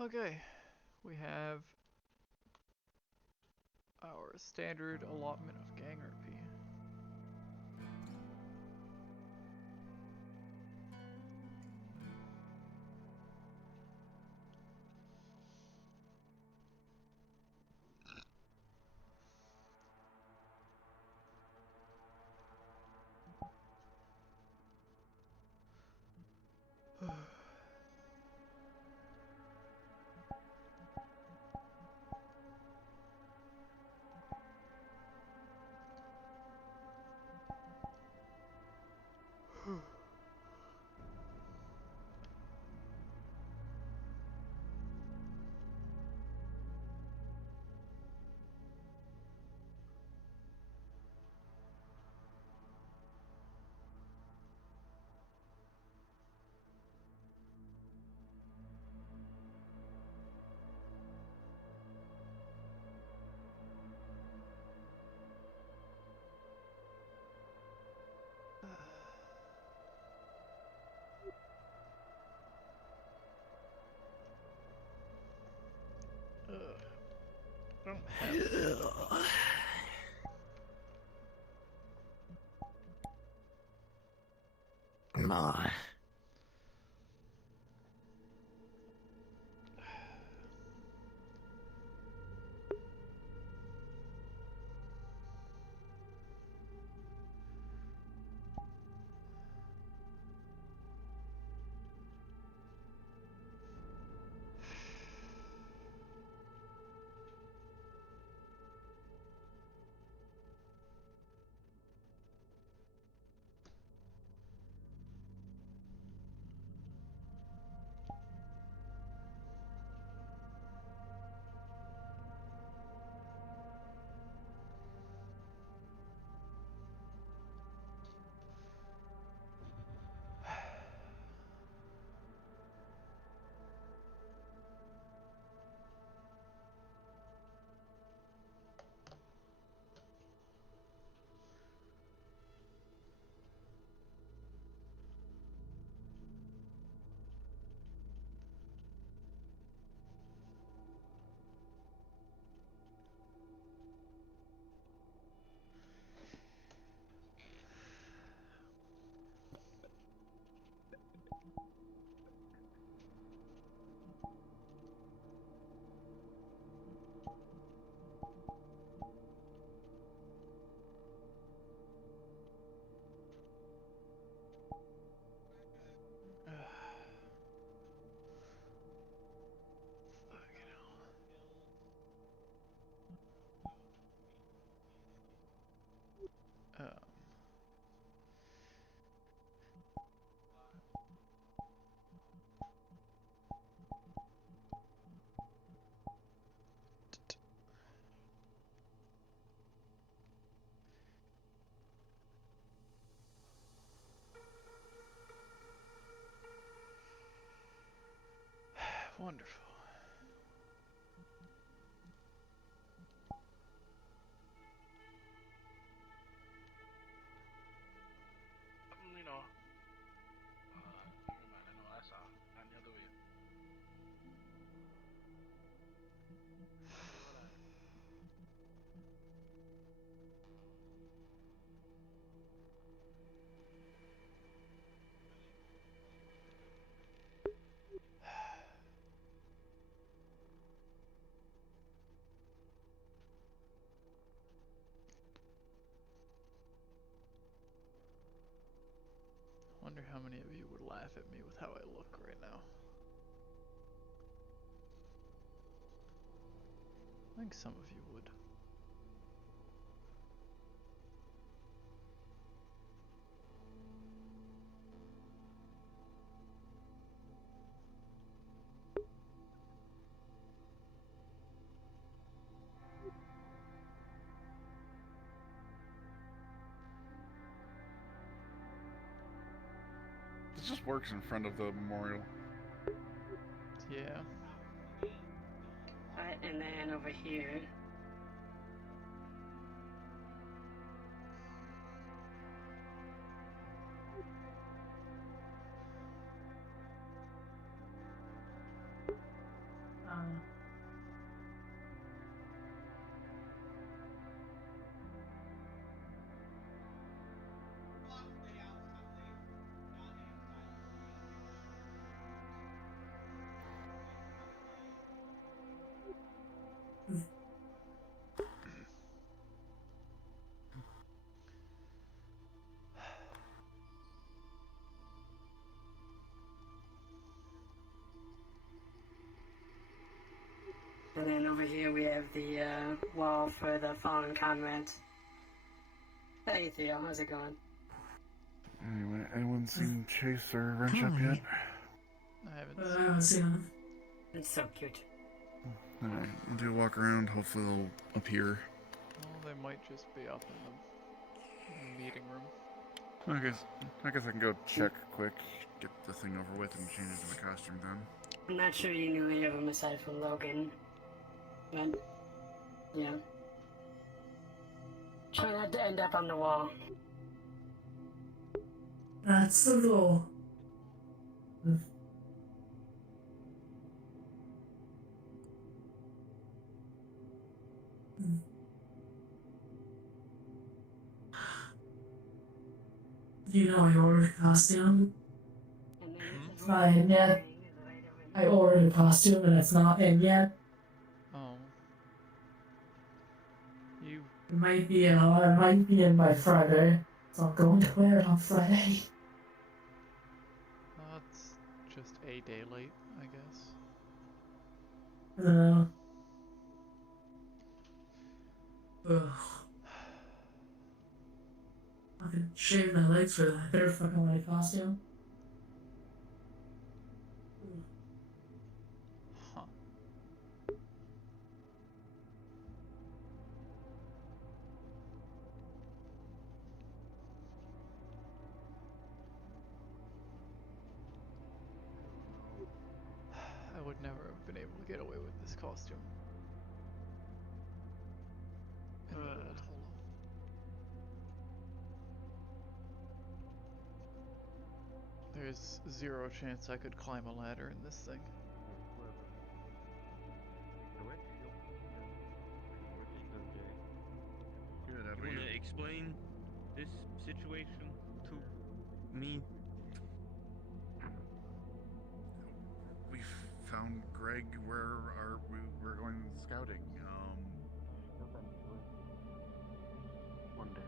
Okay, we have our standard allotment of gang RP. I don't have My. fucking hell. Wonderful. Mi male, no, esa, año tuyo. Wonder how many of you would laugh at me with how I look right now. I think some of you would. This just works in front of the memorial. Yeah. And then over here. And then over here we have the wall for the fallen convent. Hey Theo, how's it going? Anyway, anyone seen Chase or Wrench up yet? I haven't I seen haven't seen him. It's so cute. Alright, we'll do a walk around. Hopefully they'll appear. Well, they might just be up in the meeting room. I guess I can go check quick, get the thing over with, and change into my costume then. I'm not sure you knew any of them aside from Logan. But, yeah. Try not to end up on the wall. That's the goal. You know I ordered a costume. And then Hmm? it's Not in yet. I ordered a costume and it's not in yet. Oh. You. It might be in by Friday. So I'm going to wear it on Friday. That's just a day late, I guess. Ugh. I can shave my legs for that. I better fucking wear a costume. Huh. I would never have been able to get away with this costume. In the old holo. There's zero chance I could climb a ladder in this thing. Good, how You about wanna you? explain this situation to me? We found Greg where we're going scouting. One day.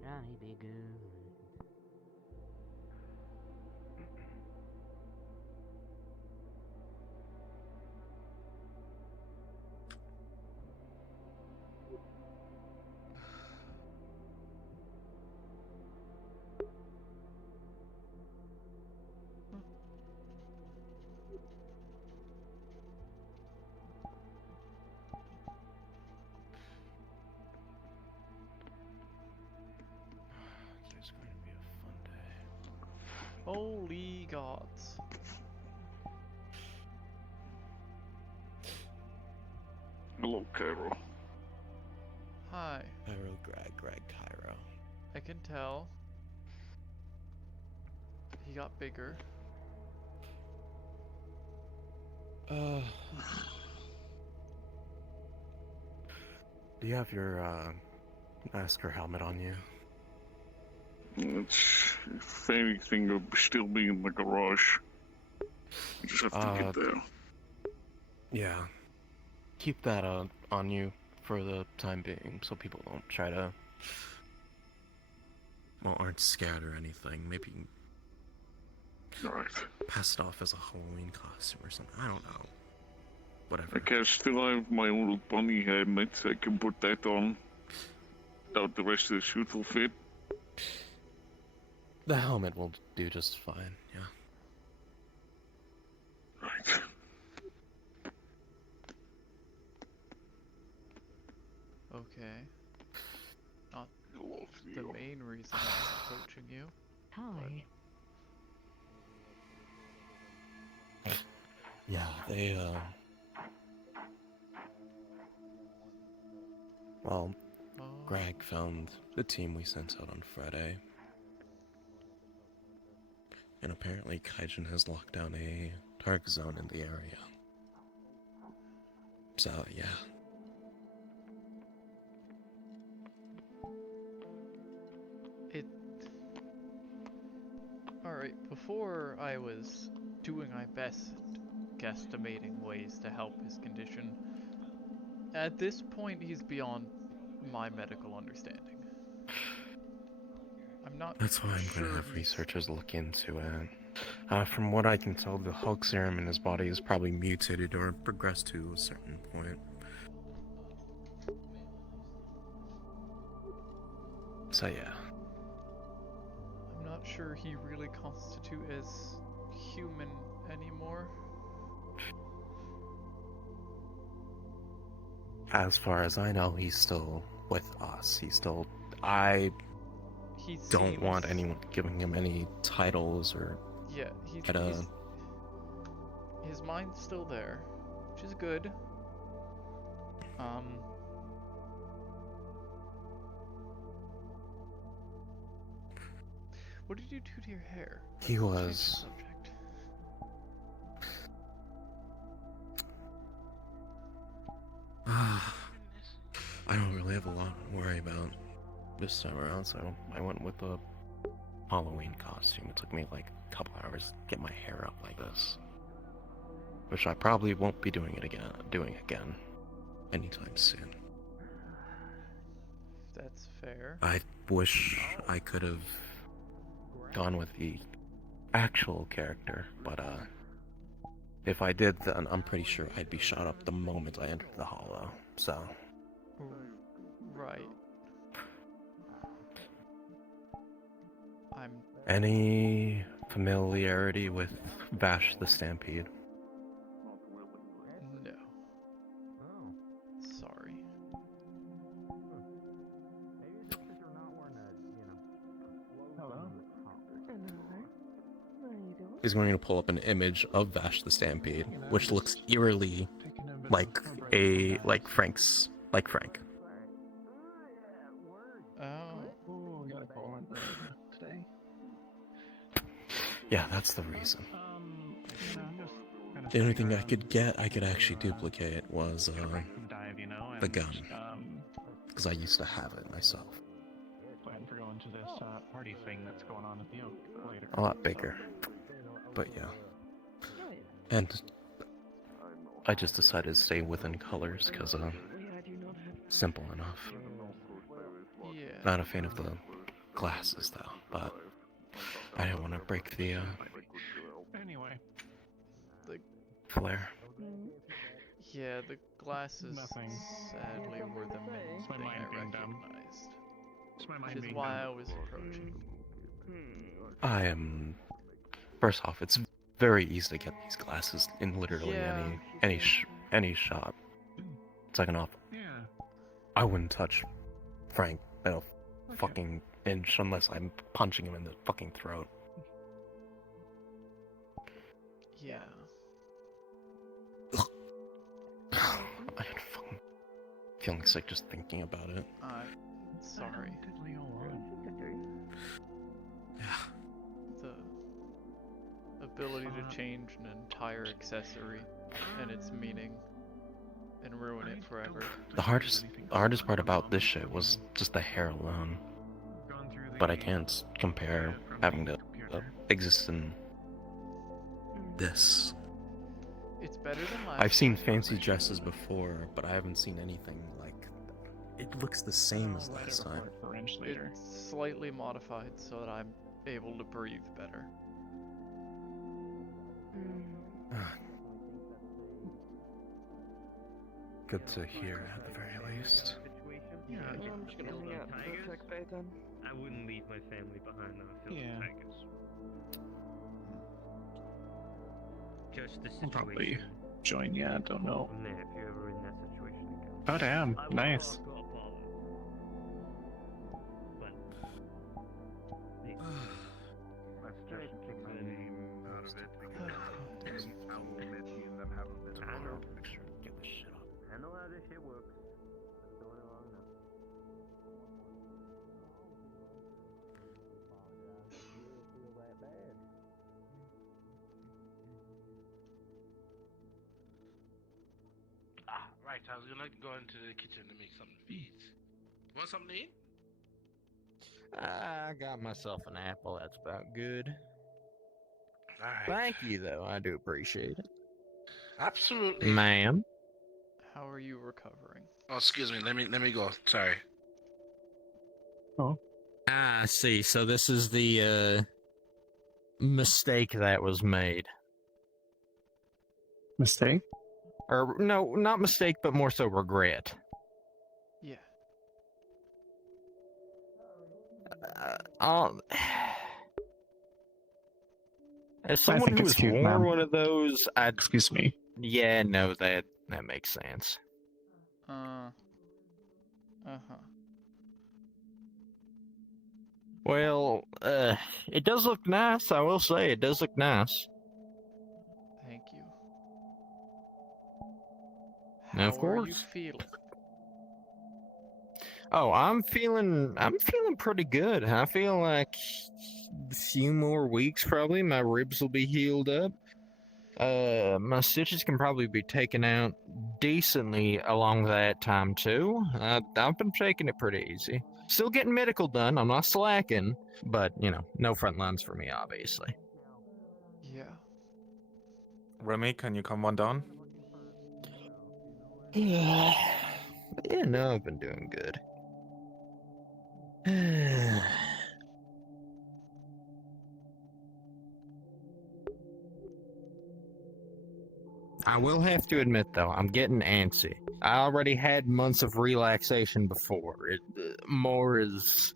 Johnny be good. Today's going to be a fun day. Holy gods. Hello, Cairo. Hi. Cairo, Greg, Cairo. I can tell. He got bigger. Do you have your mask or helmet on you? It's, if anything, it'll still be in the garage. You just have to get there. Yeah. Keep that on you for the time being, so people don't try to... well, aren't scared or anything. Maybe Alright. pass it off as a Halloween costume or something. I don't know. Whatever. I can still have my own little bunny helmet. I can put that on. Doubt the rest of the suit will fit. The helmet will do just fine, yeah. Right. Okay. Not Hello, the Theo. main reason I'm coaching you. Hi. Yeah, they, well, Oh, Greg found the team we sent out on Friday. And apparently Kaijin has locked down a dark zone in the area. So, yeah. it. Alright, before I was doing my best guesstimating ways to help his condition, at this point he's beyond my medical understanding. I'm not That's why I'm gonna sure have he's... researchers look into it. From what I can tell, the Hulk serum in his body is probably mutated or progressed to a certain point. So yeah. I'm not sure he really constitutes as human anymore. As far as I know, he's still with us. He's still... I He don't want seems... anyone giving him any titles or... Yeah, he's... His mind's still there, which is good. What did you do to your hair? He Let's change the was... subject. I don't really have a lot to worry about this time around, so I went with the Halloween costume. It took me like a couple hours to get my hair up like this. Which I probably won't be doing again anytime soon. That's fair. I wish I could have gone with the actual character, but if I did, then I'm pretty sure I'd be shot up the moment I entered the hollow, so... Right. I'm... Any familiarity with Vash the Stampede? No. Sorry. He's going to pull up an image of Vash the Stampede, which looks eerily like Frank. Oh. We got a call on today. Yeah, that's the reason. I'm just kind of The only thing I could get, I could actually duplicate was the gun, because I used to have it myself. Plan for going to this party thing that's going on at the Oak later. A lot bigger, but yeah. And I just decided to stay within colors because simple enough. Yeah. Not a fan of the glasses though, but I didn't want to break the Anyway, flare. Yeah, the glasses Nothing. sadly were the main It's my thing mind I being dumb. recognized. it's my mind Which is being why dumb. I was approaching. I am. First off, it's very easy to get these glasses in literally Yeah. any shop. Second off, Yeah. I wouldn't touch Frank a fucking inch unless I'm punching him in the fucking throat. Yeah. I had fucking feeling sick just thinking about it. Sorry. Yeah. The ability to change an entire accessory and its meaning and ruin it forever. The hardest part about this shit was just the hair alone. But I can't compare having to exist in this. It's better than last I've seen time. fancy dresses before, but I haven't seen anything like... It looks the same as last time. For inch later. It's slightly modified so that I'm able to breathe better. Good to hear, at the very least. Yeah, I'm just gonna hang out for a sec, then. I wouldn't leave my family behind though. I feel Yeah. like tigers. Just the I'll situation. probably join you. I don't know. From there, if you're ever in that situation again. Oh damn, I will nice. talk to Apollo. But I suggest you take my name out of it because I found Mitty in the shit works. Been doing it long enough. Ah, right. I was gonna go into the kitchen to make something to eat. Want something to eat? I got myself an apple. That's about good. All right. Thank you, though. I do appreciate it. Absolutely. Ma'am? How are you recovering? Oh, excuse me. Let me go. Sorry. Oh, I see. So this is the mistake that was made. mistake? Or, no, not mistake, but more so regret. Yeah. I'll... As I someone think who it's has cute, worn ma'am. one of those, Excuse me. Yeah, no, that makes sense. Uh-huh. Well, it does look nice, I will say. It does look nice. Thank you. Of How are you course. feeling? Oh, I'm feeling pretty good. I feel like a few more weeks probably my ribs will be healed up. My stitches can probably be taken out decently along that time too. I've been taking it pretty easy. Still getting medical done. I'm not slacking, but you know, no front lines for me, obviously. Yeah. Remy, can you come on down? Yeah, no, I've been doing good. I will have to admit, though, I'm getting antsy. I already had months of relaxation before. More is...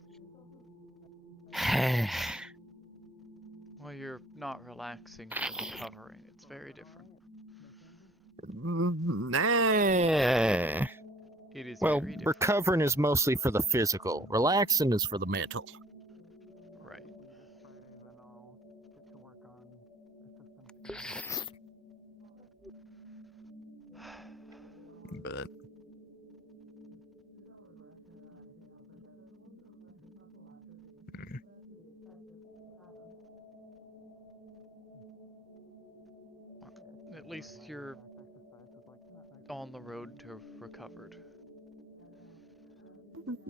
Well, you're not relaxing, you're recovering. It's very different. Nah. It is Well, very different. recovering is mostly for the physical. Relaxing is for the mental. Right. But... At least you're on the road to recovered.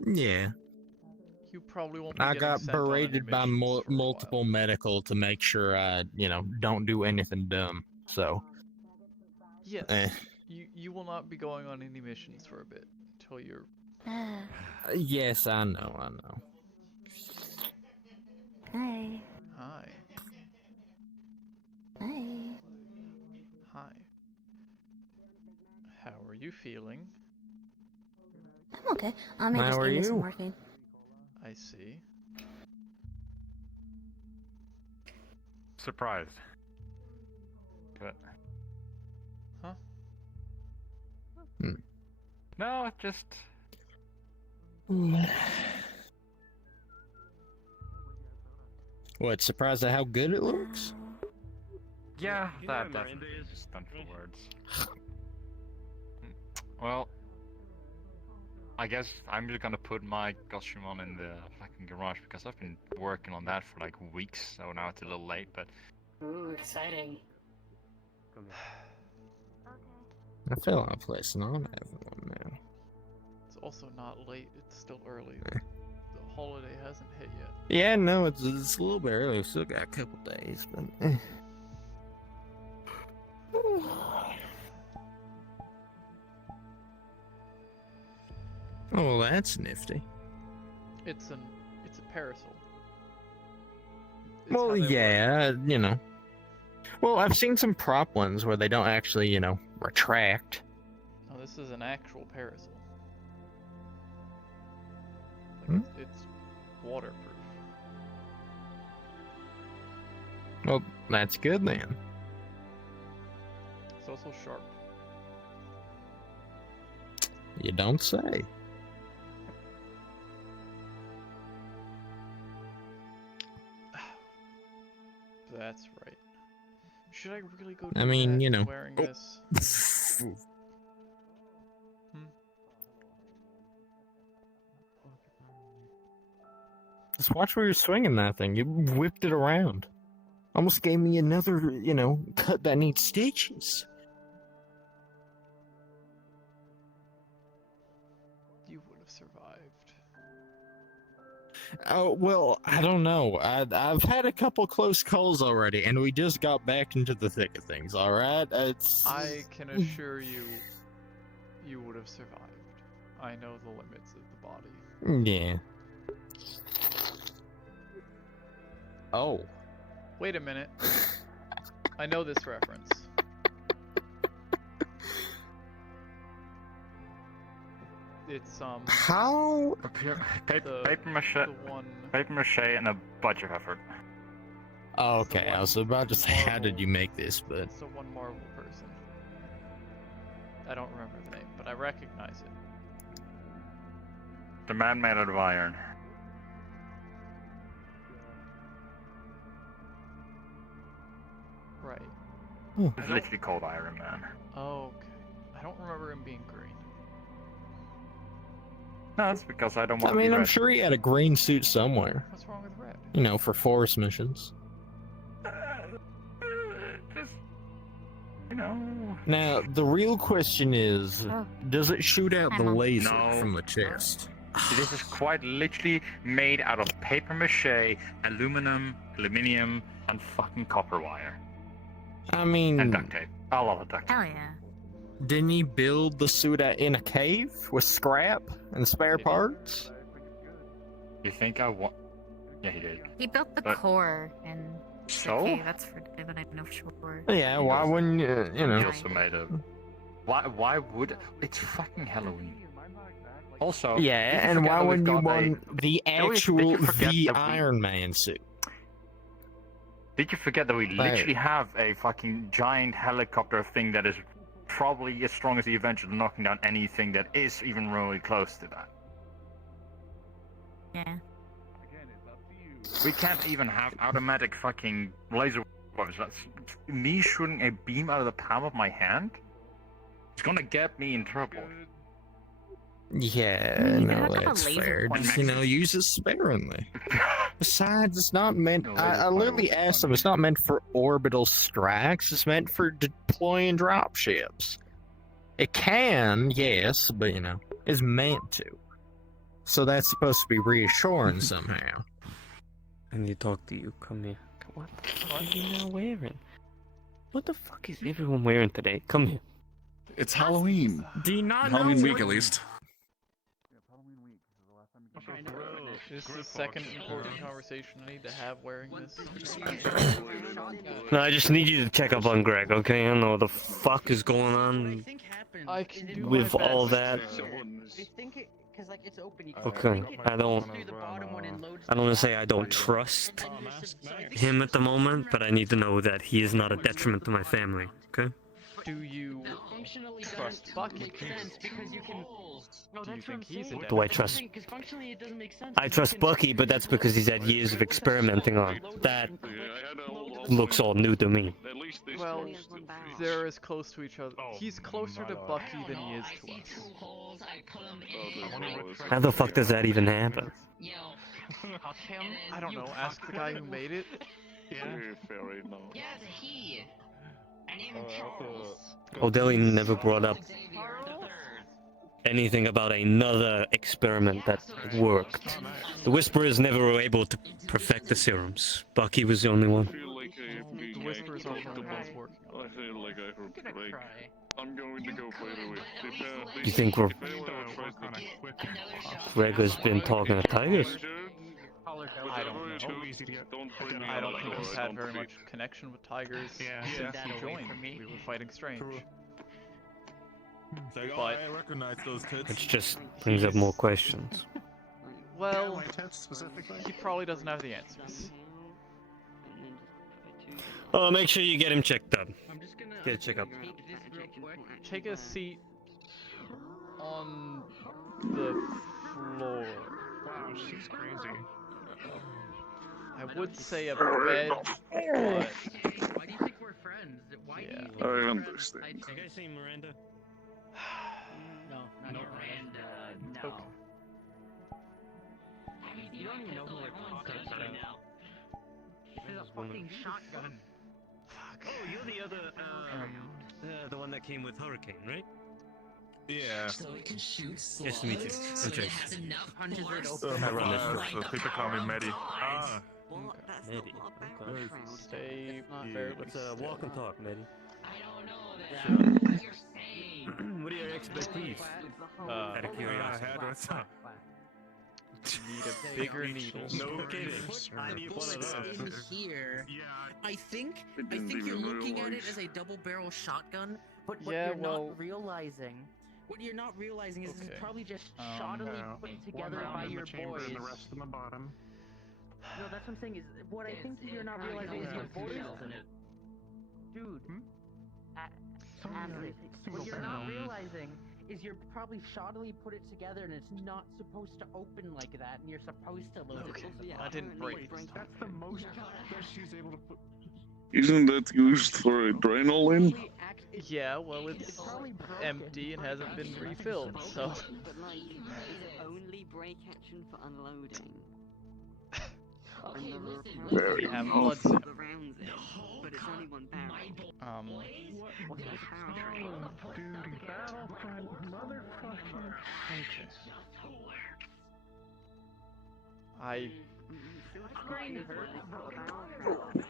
Yeah. You probably won't be I getting got sent on any berated by missions for a while. multiple medical to make sure I, don't do anything dumb. So... Yes. You will not be going on any missions for a bit until you're... Yes, I know. Hi. Hi. Hi. Hi. How are you feeling? I'm okay. Mommy How just are gave me some you? morphine. I see. Surprised. But Huh? no, just What, surprised at how good it looks? yeah, You know that where Miranda definitely is, just stunt for right? words. Well, I guess I'm just gonna put my costume on in the fucking garage because I've been working on that for like weeks, so now it's a little late, but Ooh, exciting. Come here. I feel like placing on everyone now. It's also not late, it's still early. The holiday hasn't hit yet. Yeah, no, it's a little bit early. We still got a couple days, but... Oh, well, that's nifty. It's a parasol. It's how Well, they work. yeah, Well, I've seen some prop ones where they don't actually, retract. No, this is an actual parasol. Hmm? It's waterproof. Well, that's good then. It's also sharp. You don't say. That's right. Should I really go I do mean, that wearing this? Hmm? Just watch where you're swinging that thing. You whipped it around. Almost gave me another, cut that needs stitches. You would have survived. Oh, well, I don't know. I've had a couple close calls already, and we just got back into the thick of things, alright? I can assure you, you would have survived. I know the limits of the body. Yeah. Oh. Wait a minute. I know this reference. It's How? Paper mache, the one. paper mache, and a budget effort. Oh, okay, I was about to say, how did you make this, but... It's the one Marvel person. I don't remember the name, but I recognize it. The man made out of iron. Right. It's literally called Iron Man. Oh, okay. I don't remember him being green. No, that's because I don't want I to mean, be I'm red. sure he had a green suit somewhere. What's wrong with red? For forest missions. Just, Now, the real question is, does it shoot out the laser No. from the chest? This is quite literally made out of paper mache, aluminium, and fucking copper wire. I mean... And duct tape. A lot of duct tape. Hell yeah. Didn't he build the suit in a cave with scrap and spare parts? You think I want... Yeah, he did. He built the But- core and So? okay, that's for but I know for sure. Yeah, why wouldn't you, He also made a... Why would... It's fucking Halloween. Also... Yeah, did you and forget why that we've wouldn't you got want the Did actual you forget The that we- Iron Man suit? Did you forget that we literally have a fucking giant helicopter thing that is probably as strong as the Avengers, knocking down anything that is even remotely close to that? Yeah. We can't even have automatic fucking laser weapons. That's me shooting a beam out of the palm of my hand. It's gonna get me in trouble. Yeah, I mean, you no, have to have a that's laser fair. pointer. Just, use it sparingly. Besides, it's not meant... No, I laser literally pointer asked them, it's not meant for orbital strikes, it's meant for deploying dropships. It can, yes, but, it's meant to. So that's supposed to be reassuring somehow. I need to talk to you. Come here. What the fuck are you now wearing? What the fuck is everyone wearing today? Come here. It's Halloween. Do you not Halloween know week, at least. Is this the second important conversation I need to have wearing this? No, I just need you to check up on Greg, okay? I don't know what the fuck is going on I can do with my all best. that. I think it, because like it's open. You Okay, I don't want to say I don't trust him at the moment, but I need to know that he is not a detriment to my family, okay? Do you trust Bucky? Do you think he's a Do I trust? I trust Bucky, but that's because he's had years of experimenting on. That looks all new to me. Well, they're as close to each other. He's closer to Bucky than he is to us. How the fuck does that even happen? I don't know. Ask the guy who made it. Odeli never brought up anything about another experiment that worked. The Whisperers never were able to perfect the serums. Bucky was the only one. The Whisperers aren't the only ones working on it. I feel like I heard Greg. I'm going to go play the way. You think Greg has been talking to Tigers? I don't know. I don't think he's had very much connection with Tigers since he joined. We were fighting Strange. It's like, oh, But- I recognize those tits. It just brings up more questions. Well, he probably doesn't have the answers. Oh, make sure you get him checked up. Get a checkup. Take a seat on the floor. Wow, she's crazy. I would say a bed, but Why do you think we're friends? Why do you think I we're understand. friends? You guys seen Miranda? No, not Miranda. No. okay. You don't even know who we're talking about right now. This is a fucking shotgun. Fuck. Oh, you're the other, the one that came with Hurricane, right? Yeah. So we can shoot slow. Nice to meet you. So I'm it Chase. has enough Punches it force. open. I run this Like place. the people call me power of Medi. gods. Ah. Well, that's Medi. not what a Okay. background. Stay It's not fairly Let's still. walk and talk, Medi. I don't know that. I don't know what you're saying. What are your expertise? Out of curiosity. Need a bigger needle. No kidding. I need one of those. In here, Yeah. I think didn't you're even looking at it realize. as a double barrel shotgun, but what Yeah, you're well- not realizing. What you're not realizing is Okay. it's probably just No. put One together round by in your the chamber boys. and the rest in the bottom. No, that's what I'm saying. Is what I think you're not realizing is your boys. Dude. Atlas, what you're not realizing is you're probably shoddily put it together and it's not supposed to open like that, and you're supposed to load Okay, it in the I didn't break. That's the most that she's able to put. Isn't that used for adrenaline? Yeah, well, it's probably broken. empty and hasn't been refilled, so. But like, is it only brake action for unloading? And the Fair You have enough. blood the sample. rounds in, but it's only one barrel. What's the power? Dude, Battlefront, motherfucker. Okay. I.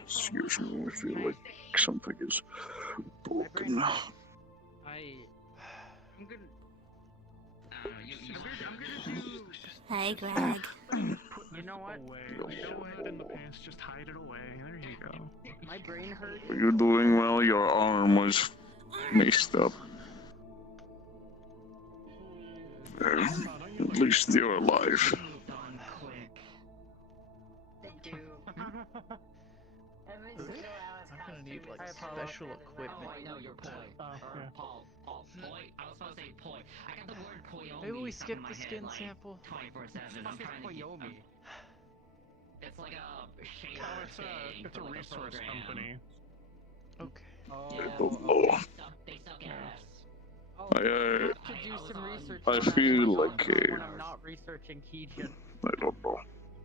Excuse me, I feel like something is broken. I'm gonna. Hey, Greg. You know what? Away. Throw that in the pants, just hide it away. There you go. My brain hurts. Are you doing well? Your arm was messed up. At least you're alive. I'm gonna need like special equipment. Yeah. Maybe we skip the skin sample. 24/7. I'm trying to keep. It's like a shader thing. It's a resource company. Okay. I don't know. They suck ass. I To do some research. I on that feel one like when I'm not researching Keijin. I don't know.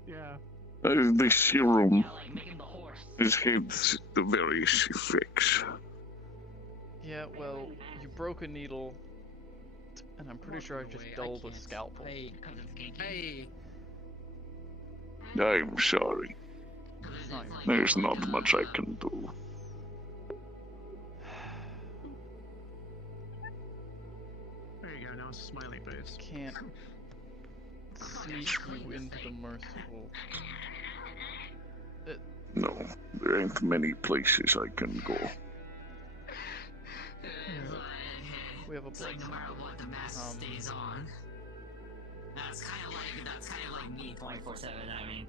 Yeah. The serum Yeah, like making the horse. has had the various effects. Yeah, well, you broke a needle, and I'm pretty sure I just dulled a scalpel. Hey. I'm sorry. Not your There's not much I can do. There you go. Now it's a smiley face. Can't sneak you into the merciful. No, there ain't many places I can go. We have a It's blood like no matter what, the mask stays on. That's kind of like me 24/7. I mean.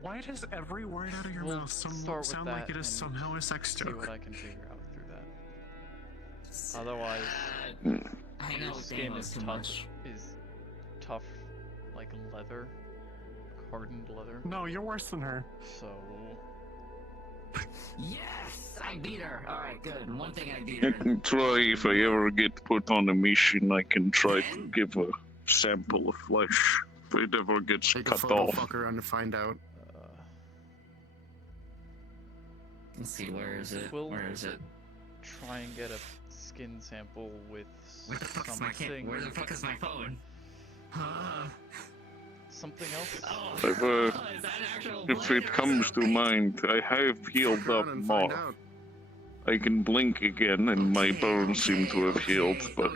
Why does every word out of your We'll mouth start with sound that like it is and somehow a sex see joke? what I can figure out through that. Otherwise, I know. the skin is tough, like leather, hardened leather. No, you're worse than her. So Yes, I beat her. All right, good. One thing I beat I her. can try if I ever get put on a mission. I can try to give a sample of flesh. If it ever gets Take a cut photo, off. fuck around to find out. Let's see, where is it? We'll Where is it? try and get a skin sample with Where the fuck's my something. Where the fuck is my phone? Something else? Oh, I've, is that an actual if blade it or comes to something? mind, I have healed Fuck around up and find more. out. I can blink again, and my burns seem to have healed, but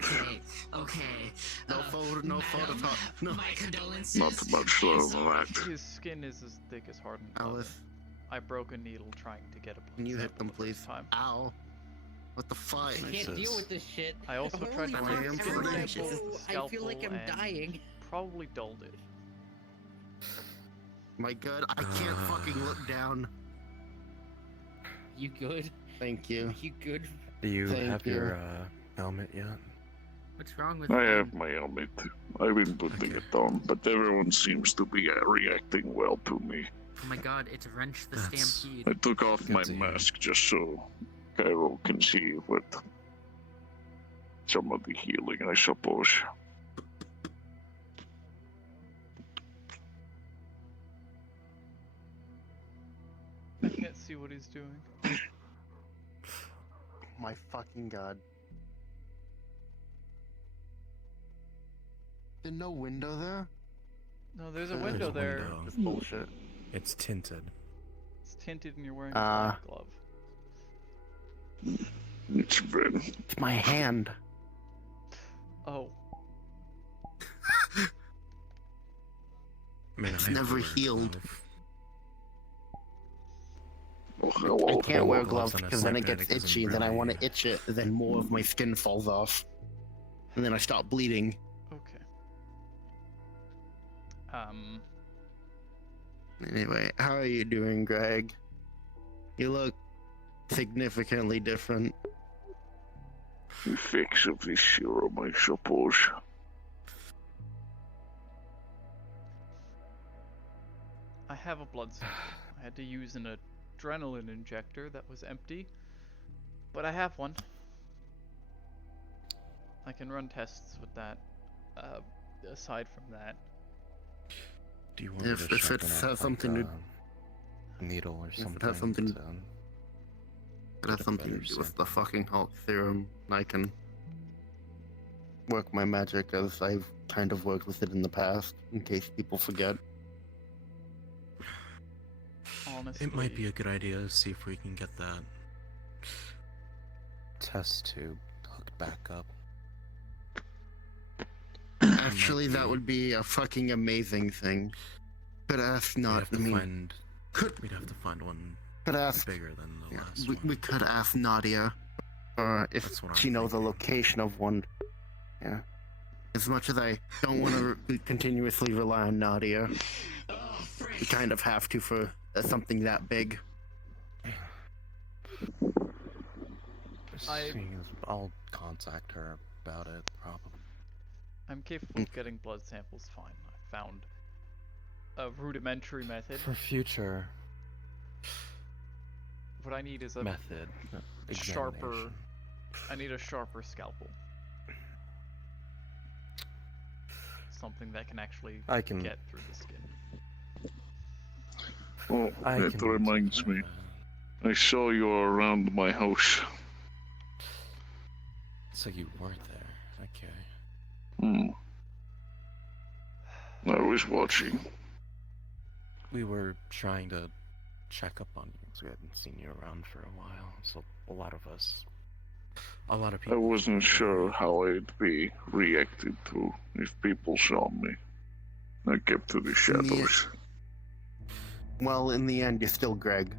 Okay. No photo, no photo talk. No. My condolences. not much of that. His skin is as thick as hardened leather. Alice, I broke a needle trying to get a blood can you hit sample them, the first please? time. Ow. What the fuck? I can't deal with this shit. I also tried to fuck, take a I'm skin pretty sample with the I feel like scalpel I'm and dying. probably dulled it. My god, I can't fucking look down. You good? Thank you. You good? Do you Thank have you. your helmet yet? What's wrong with I have my helmet. I've been putting it on, but everyone seems to be reacting well to me. Oh my god, it's Wrench the That's- Stampede. I took off Good my to hear. mask just so Cairo can see what some of the healing, I suppose. can't see what he's doing. My fucking god. There's no window there? No, there's a window there. It's bullshit. It's tinted. It's tinted and you're wearing a black glove. It's red. It's my hand. Oh. Man, it's never healed. Oh, I can't wear gloves because then it gets itchy, and then I want to itch it, and then more of my skin falls off. And then I stop bleeding. Okay. Anyway, how are you doing, Greg? You look significantly different. Effects of this serum, I suppose. I have a blood sample. I had to use an adrenaline injector that was empty, but I have one. I can run tests with that. Aside from that, do you want me to if it has something to needle or something? If it has something to do with the fucking health serum, I can work my magic as I've kind of worked with it in the past, in case people forget. honestly, It might be a good idea to see if we can get that test tube hooked back up. Actually, that would be a fucking amazing thing. But ask not. We'd have to find one bigger than the last one. We could ask Nadia, if she knows the location of one. Yeah. As much as I don't want to continuously rely on Nadia, we kind of have to for something that big. I'll contact her about it, probably. I'm capable of getting blood samples fine. I found a rudimentary method. For future what I need is a method, sharper. I need a sharper scalpel. Something that can actually get through the skin. Oh, that reminds me. I saw you around my house. So you weren't there. Okay. I was watching. We were trying to check up on you because we hadn't seen you around for a while. So a lot of people. I wasn't sure how I'd be reacted to if people saw me. I kept to the shadows. Well, in the end, you're still Greg.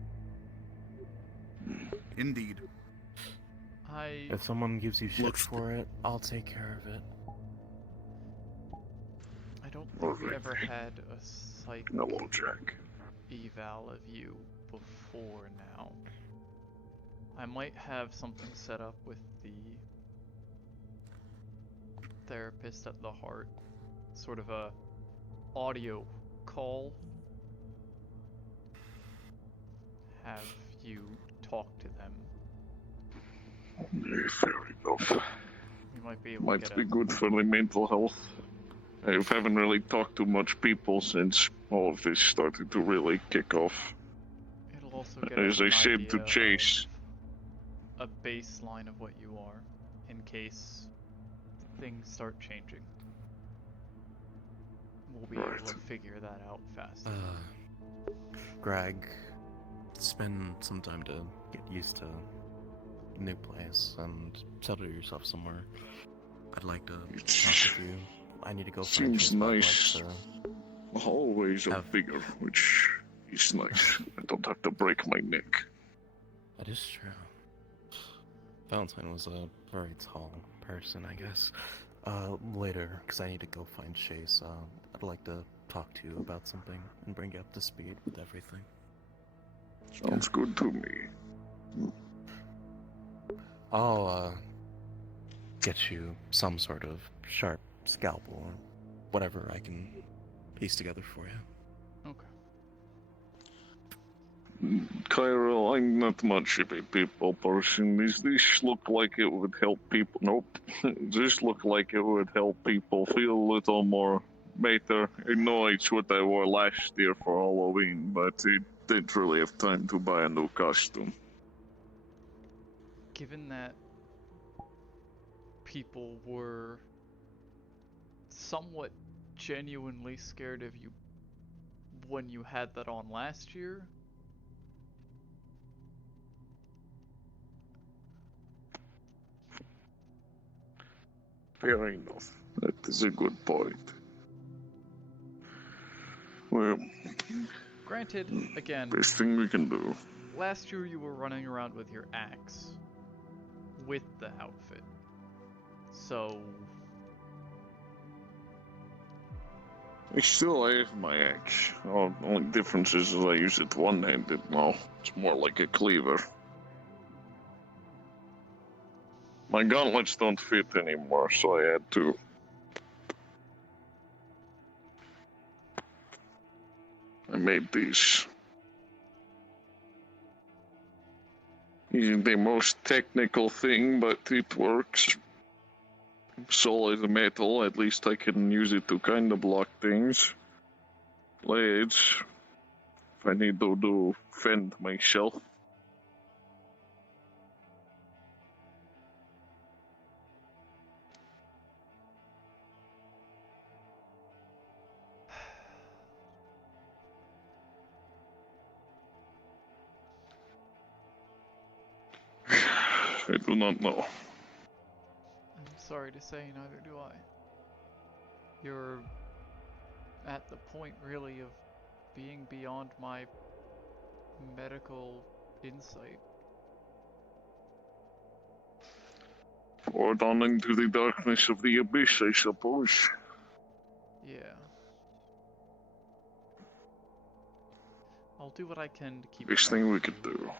Indeed. If someone gives you shit for it, I'll take care of it. I don't think we ever had a psych eval of you before now. I might have something set up with the therapist at the heart. Sort of a audio call. Have you talk to them. Fair enough. You might be able to get good for the mental health. I haven't really talked to much people since all of this started to really kick off. It'll also get as I said to Chase. A baseline of what you are, in case things start changing. We'll be able to figure that out fast. Greg, spend some time to get used to a new place and settle yourself somewhere. I'd like to talk with you. I need to go find Seems nice. The hallways are bigger, which is nice. I don't have to break my neck. That is true. Valentine was a very tall person, I guess. Later, because I need to go find Chase, I'd like to talk to you about something and bring you up to speed with everything. Sounds good to me. I'll, get you some sort of sharp scalpel or whatever I can piece together for you. Okay. Cairo, I'm not much of a people person. Does this look like it would help people? Nope. Does this look like it would help people feel a little more better. I know it's what I wore last year for Halloween, but I didn't really have time to buy a new costume. Given that people were somewhat genuinely scared of you when you had that on last year, fair enough. That is a good point. Well, granted, again, best thing we can do. last year you were running around with your axe with the outfit. So I still have my axe. Only difference is I use it one-handed now. It's more like a cleaver. My gauntlets don't fit anymore, so I had to. I made these. Isn't the most technical thing, but it works. Solid metal, at least I can use it to kind of block things. Blades, if I need to defend myself. I do not know. I'm sorry to say, neither do I. You're at the point, really, of being beyond my medical insight. Or on into the darkness of the abyss, I suppose. Yeah. I'll do what I can to keep Best thing we could do.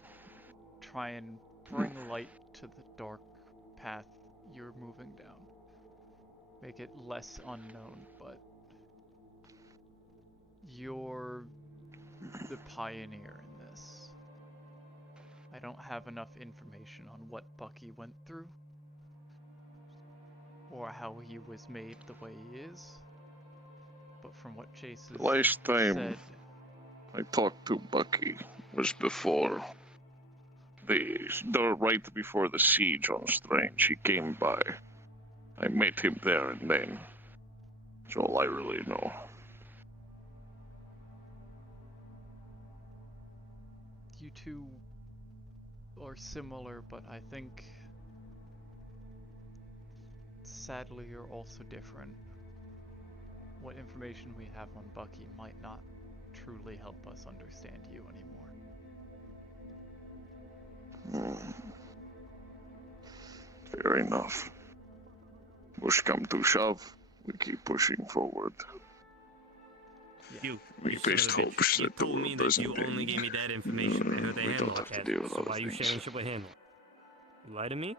try and bring light to the dark path you're moving down. Make it less unknown, but you're the pioneer in this. I don't have enough information on what Bucky went through, or how he was made the way he is, but from what Chase has Last time said, I talked to Bucky was before right before the siege on Strange. He came by. I met him there and then. That's all I really know. you two are similar, but I think sadly you're also different. What information we have on Bucky might not truly help us understand you anymore. Fair enough. Push come to shove, we keep pushing forward. We best hopes that the world doesn't You only gave me that information. I heard the we don't handlock have to had deal it. with So other why are you things. sharing shit with handlock? You lie to me?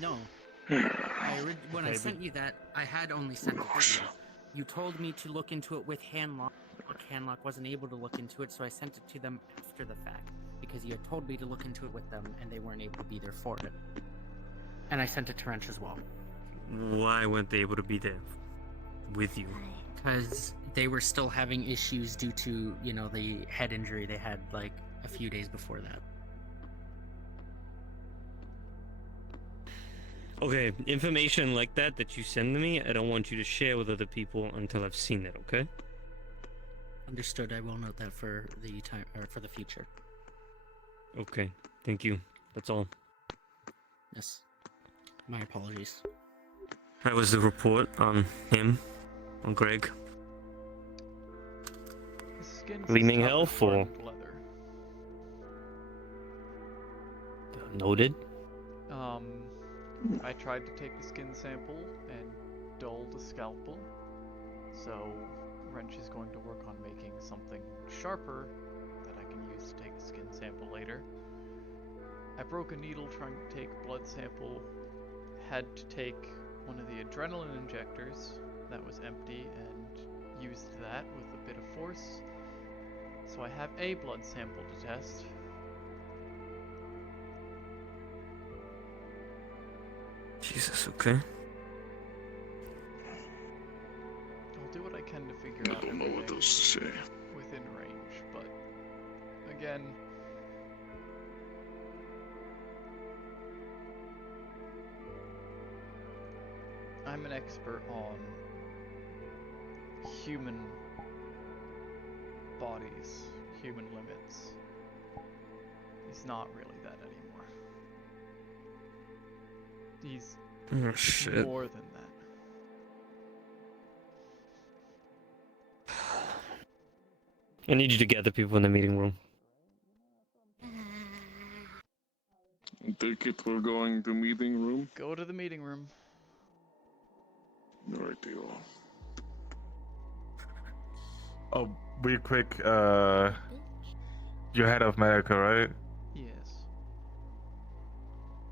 No. When I sent you that, I had only sent it to you. You told me to look into it with Handlock. Handlock wasn't able to look into it, so I sent it to them after the fact. Because you had told me to look into it with them, and they weren't able to be there for it. And I sent it to Wrench as well. Why weren't they able to be there with you? Because they were still having issues due to, the head injury they had, like, a few days before that. Okay, information like that you send to me, I don't want you to share with other people until I've seen it, okay? Understood. I will note that for the time, or for the future. Okay, thank you. That's all. Yes. My apologies. How was the report on him? On Greg? His skin's Gleaming covered health in or? leather. Noted. I tried to take the skin sample and dull the scalpel, so Wrench is going to work on making something sharper that I can use to take a skin sample later. I broke a needle trying to take a blood sample, had to take one of the adrenaline injectors that was empty and used that with a bit of force, so I have a blood sample to test. Jesus, okay. tend to figure out I don't know what everything else to say. within range, but again, I'm an expert on human bodies, human limits. He's not really that anymore. He's more than that. I need you to gather people in the meeting room. Take it we're going to meeting room. Go to the meeting room. Alright, deal. Oh, real quick, you're head of medical, right? Yes.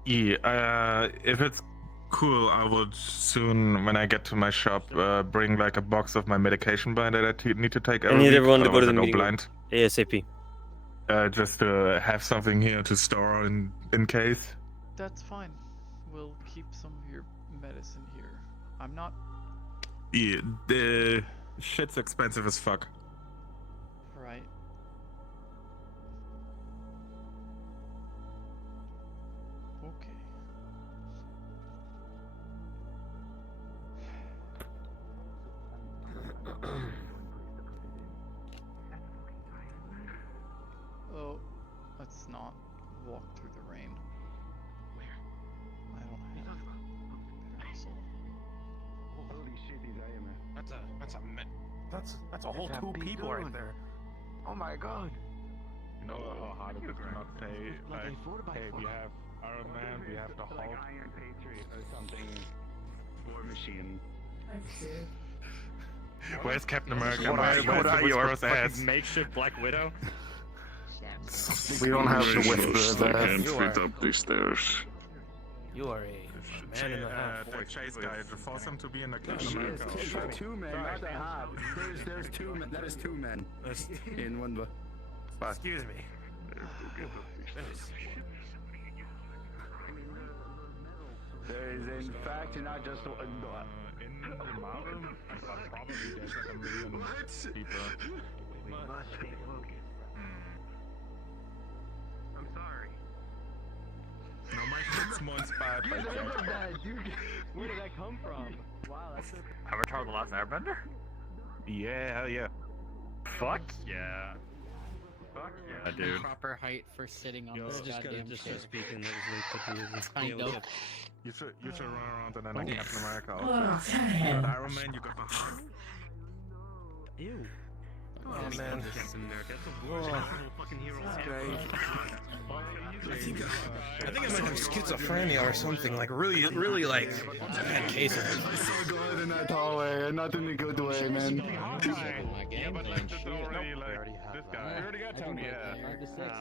Yeah, if it's cool, I would soon, when I get to my shop, bring like a box of my medication blind that I need to take every I need week. everyone to go to Otherwise the I meeting room blind. ASAP. Just to have something here to store in case. That's fine. We'll keep some of your medicine here. I'm not... Yeah, the shit's expensive as fuck. Right. Okay. Oh, let's not walk through the rain. Where? I don't have a parasol. Holy shit, he's man. That's a whole two people right there. Oh my god. You know how hard it is to not pay. Like, hey, we have Iron Man, we have the Hulk. Like Iron Patriot or something. War Machine. Where's Captain America? What are you, Whisperer's fucking ass? makeshift Black Widow? We don't have to Very whisper close. I that. can't fit up these stairs. You are a man in the half. The chase guy, force him to be in the Captain America. Two men, not a half. There's two men. That is two men. In one. Excuse me. There is, in fact, not just one. In my room, probably there's like a million people. We must stay focused. I'm sorry. No, my shit's more inspired by Look at that, dude. Where did that come from? Wow, that's Avatar: The Last Airbender? Yeah, hell yeah. Fuck yeah. Fuck yeah, dude. Proper height for sitting on this goddamn chair. speaking. Kind of. You should run around and then like Captain America. Oh, Also. God. Iron Man, you got the Hulk. Ew. Oh man. Captain America. That's the worst little fucking hero. I think I might have schizophrenia or something. Like really like bad case of it. so good in that hallway, and not in a good way, man. Yeah, but like, this already like this guy. You already got Tony. Yeah.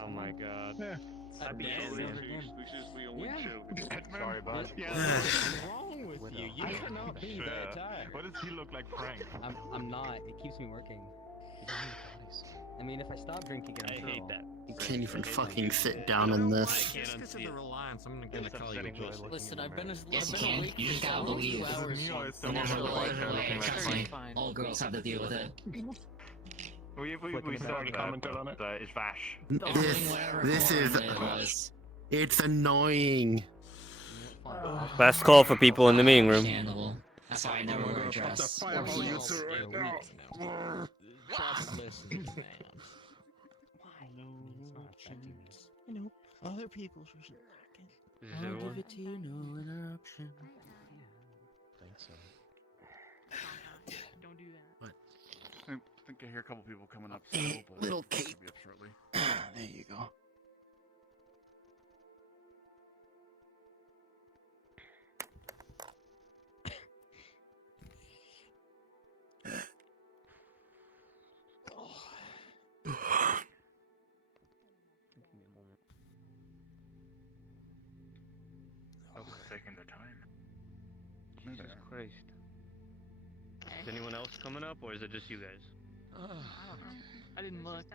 Oh my god. Yeah. I'd be Sorry, bud. What's wrong with you? You cannot be that tired. What does he look like, Frank? I'm not. It keeps me working. I mean, if I stop drinking it, I'm sure hate that. You can't even fucking sit down in this. Just because of the reliance, I'm gonna call you Joy. Listen, I've been Yes, you awake can. for You just gotta almost 2 believe. hours. And that's what It's like, fine. all girls have to deal with it. We saw that, but it's Vash. This is. It's annoying. Last call for people in the meeting room. Understandable. That's why I never wear a dress. Fireball you two right now. You know, other people should. I'll give it to you, no interruption. Thanks so. Don't do that. I think I hear a couple people coming up. Little cape. Shortly. There you go. Taking their time. Jesus Christ. Is anyone else coming up, or is it just you guys? I didn't look.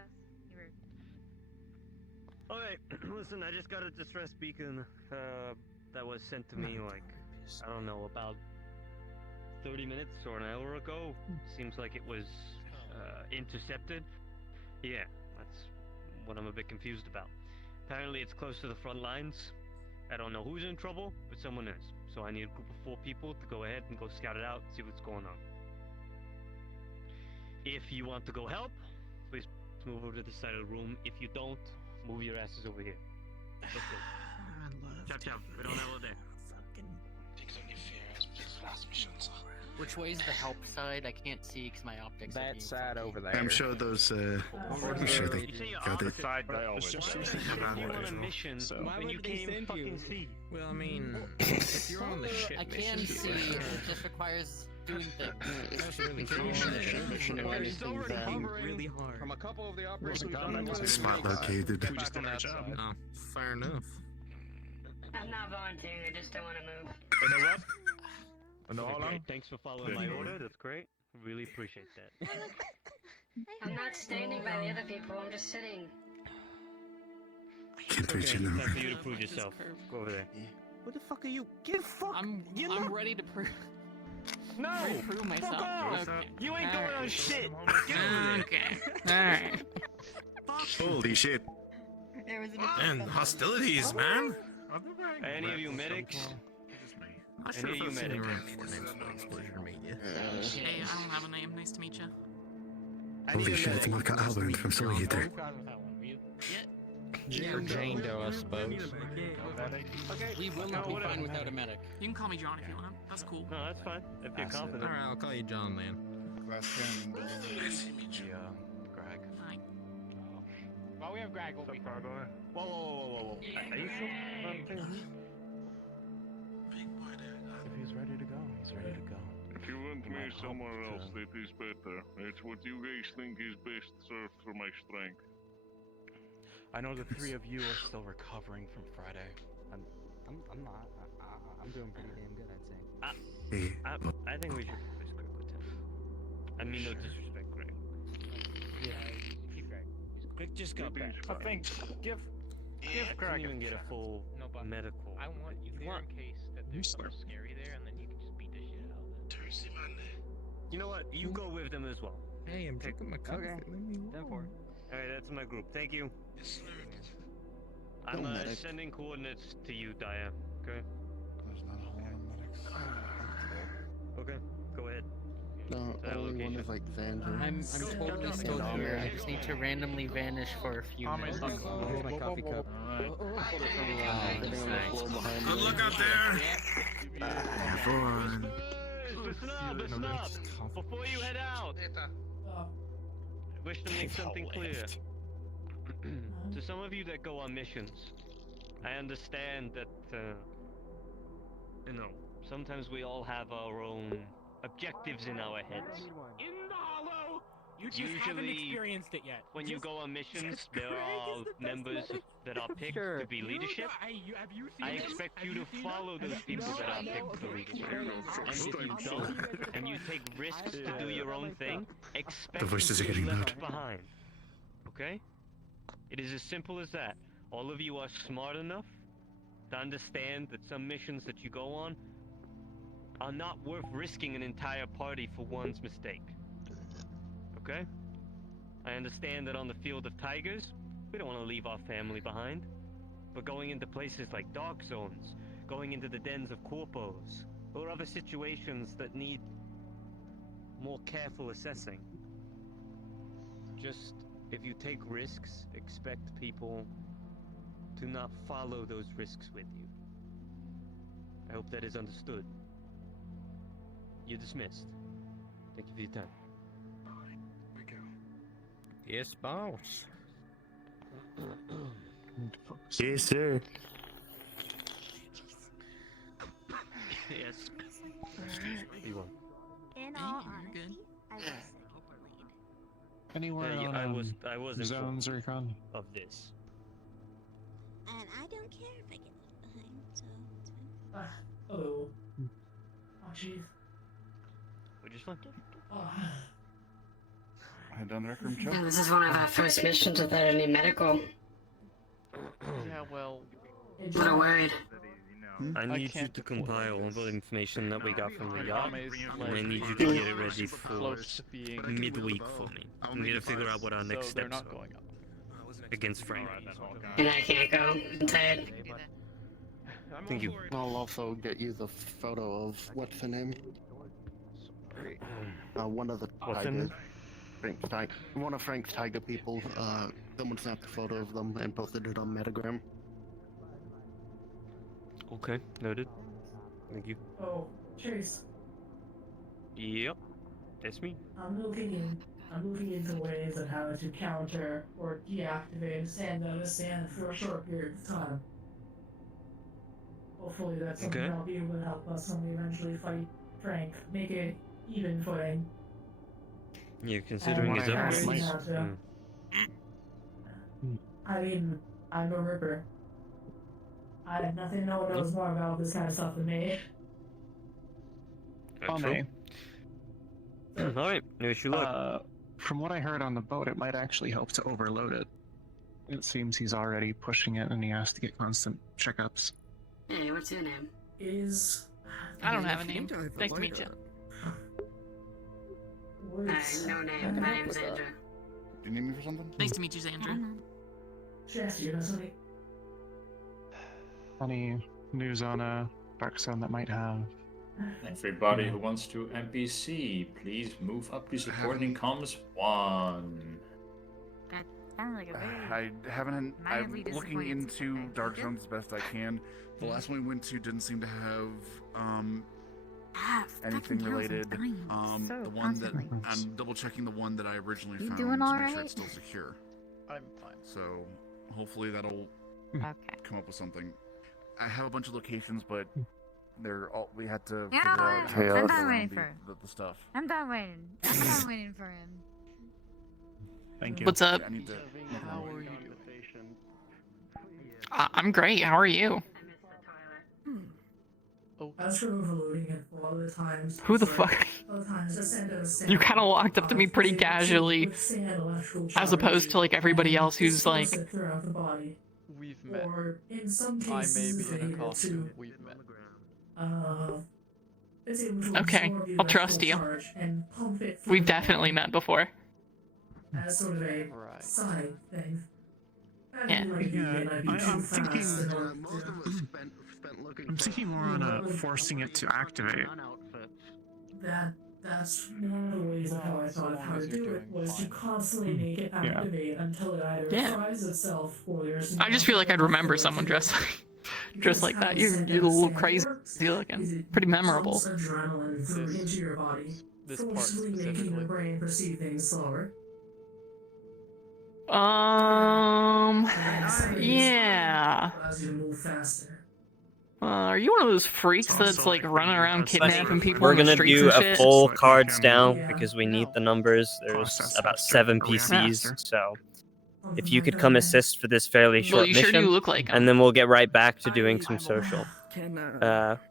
Okay, listen, I just got a distress beacon that was sent to me, like, I don't know, about 30 minutes or an hour ago. Seems like it was intercepted. Yeah, that's what I'm a bit confused about. Apparently it's close to the front lines. I don't know who's in trouble, but someone is. So I need a group of 4 people to go ahead and go scout it out, see what's going on. If you want to go help, please move over to the side of the room. If you don't, move your asses over here. Let's go. Chop chop. We don't have all day. Which way is the help side? I can't see because my optics. That side over there. I'm sure those. I'm sure they got it. Side they always say. If you're on a mission, and you can't even fucking see. Well, I mean, if you're on the ship I can mission, see. It just requires doing things. That's really cool. We're still recovering really hard. From a couple of the operations we've done, Spot located. back on that side. Oh, fair enough. I'm not volunteering, I just don't want to move. You know what? No, hold Okay, on. thanks for following my order. That's great. Really appreciate that. I'm not standing by the other people, I'm just sitting. Can't reach Okay, you now. time for you to prove yourself. Go over there. What the fuck are you? Get fuck. I'm ready to prove. No! Prove myself. Fuck off! Okay. You ain't going on shit! Get Okay. Alright. Holy shit. There was And hostilities, man. Any of you medics? Not Any sure of if you I've seen medics? your names pleasure meet you. Hey, I don't have a name. Nice to meet you. Holy shit, it's Mark Alburn from Solitaire. Or Jane Doe, I suppose. We will not be fine without a medic. You can call me John if you want. That's cool. No, that's fine. If you're confident. Alright, I'll call you John then. Greg. Hi. Well, we have Greg. We'll be fine. Whoa. Are you sure? If he's ready to go, he's ready to go. If you want me somewhere else, that is better. It's what you guys think is best served for my strength. I know the 3 of you are still recovering from Friday. I'm not. I'm doing pretty damn good, I'd say. I think we should replace Greg with him. I mean, no disrespect, Greg. Yeah, keep Greg. Greg just got back. I think give I Greg couldn't even get a full medical. I want you there in case that there's something scary there, and then you can just beat the shit out of it. You know what? You go with them as well. Hey, I'm drinking my coffee. Okay. Leave me Done for. Alright, that's my group. Thank you. I'm sending coordinates to you, Daya. Okay? There's not a whole lot of medics. Okay, go ahead. No, only one is like Vander. I'm totally still here. I just need to randomly vanish for a few minutes. Here's my coffee cup. Good luck out there. Everyone. Listen up. Before you head out, I wish to make something clear. To some of you that go on missions, I understand that, sometimes we all have our own objectives in our heads. In the hollow, you just haven't Usually, experienced it yet. when you go on missions, there are members that are picked to be leadership. I expect you to follow those people that are picked for leadership. And if you don't, and you take risks to do your own thing, expect The voices to are be getting left loud. behind. Okay? It is as simple as that. All of you are smart enough to understand that some missions that you go on are not worth risking an entire party for one's mistake. Okay? I understand that on the field of tigers, we don't want to leave our family behind. But going into places like dark zones, going into the dens of corpos, or other situations that need more careful assessing. Just, if you take risks, expect people to not follow those risks with you. I hope that is understood. You're dismissed. Thank you for your time. Yes, boss. Yes, sir. Yes. You won. In all honesty, I was second lead. Anywhere Yeah, on I was zones informed recon? of this. And I don't care if I get left behind, so it's fine. Hello. Oh, jeez. We're just fine. Head down the rec room, Joe. Yeah, this is one of our first missions without any medical. Yeah, well, I'm not worried. I need you can't to afford compile all this. the information that we got from the yacht, Promise, and like, I need you to we're get it ready for close to being midweek for me. We need to figure out what our next so they're steps not going up. are against Frank. And I can't go until Thank you. I'll also get you the photo of what's the name? One of the What's the tigers. name? Frank's tiger. One of Frank's tiger people. Someone snapped a photo of them and posted it on Metagram. Okay, noted. Thank you. Oh, Chase, Yep, that's me. I'm looking into ways on how to counter or deactivate a stand for a short period of time. Hopefully that's something Okay. that'll be able to help us when we eventually fight Frank. Make it even footing. You're considering his upgrades? I mean, I'm a Ripper. I have nothing no one knows more about this kind of stuff than me. Alright, wish you luck. From what I heard on the boat, it might actually help to overload it. It seems he's already pushing it and he has to get constant checkups. Hey, what's your name? I don't have a name. Nice to meet you. No name. My name's Andrew. Do you need me for something? Nice to meet you, Xandra. Any news on Darkstone that might have? Everybody who wants to NPC, please move up to supporting comms 1. That sounds like a very I haven't. I'm mildly looking disappointed into feedback. Darkstone as best I can. The last one we went to didn't seem to have anything related. So The one that constantly. I'm double checking the one that I originally You found doing to all make sure right? it's still secure. I'm fine. So hopefully that'll Okay. come up with something. I have a bunch of locations, but they're all we had to Yeah, figure out I'm how to done get around waiting for him. the stuff. I'm done waiting. I'm done waiting for him. Thank you. What's up? I need to. How are you doing? I'm great. How are you? As for overloading it a lot of the times. Who the it's fuck? like, a lot of times I send out a stand. You kind of walked up to me pretty casually, as opposed to like everybody else who's like. Throughout the body. We've met. Or in some I may cases, be in a able costume. to, We've met. it's able to Okay, absorb the I'll trust electrical you. charge and pump it through We've the definitely body met before. as sort of a side thing. Yeah. I'm thinking more on forcing it to activate. That's one of the ways of how I thought of how to do it was to constantly make it activate until it either fries itself or there's. I just feel like I'd remember someone dressed like that. You're a little crazy looking. Pretty memorable. Adrenaline through into your body, This part forcibly making specifically. your brain perceive things slower. Yeah. Allows you to move faster. Are you one of those freaks that's like running around kidnapping people We're on the gonna streets do and a shit? full cards down because we need the numbers. There's about 7 PCs, so if you could come assist for this fairly short you sure mission, do look like 'em. and then we'll get right back to doing some social.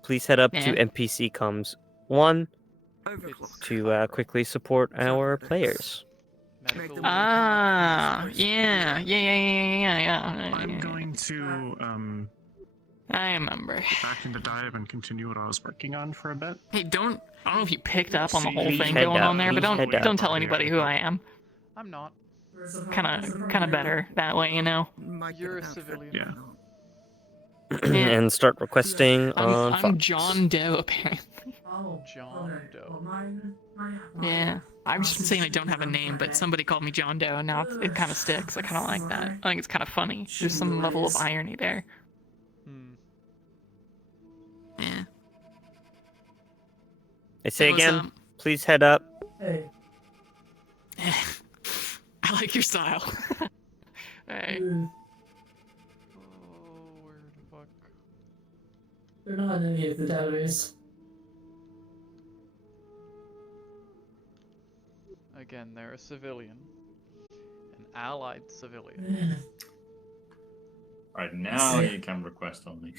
Please head up to Yeah. NPC comms 1 to quickly support our players. Ah, yeah. I'm going to I remember. get back into dive and continue what I was working on for a bit. Hey, I don't know if you picked up on the whole Please thing head going up, on there, but please head don't up. tell anybody who I am. I'm not. Kind of better that way, you know. You're a civilian. Yeah. And start requesting on I'm Fox. John Doe apparently. John Doe. Yeah. I've just been saying I don't have a name, but somebody called me John Doe, and now it kind of sticks. I kind of like that. I think it's kind of funny. There's some level of irony there. Yeah. I say What's again, up? please head up. Hey. I like your style. Hey. They're not in any of the database. Again, they're a civilian. An allied civilian. Right now you can request only.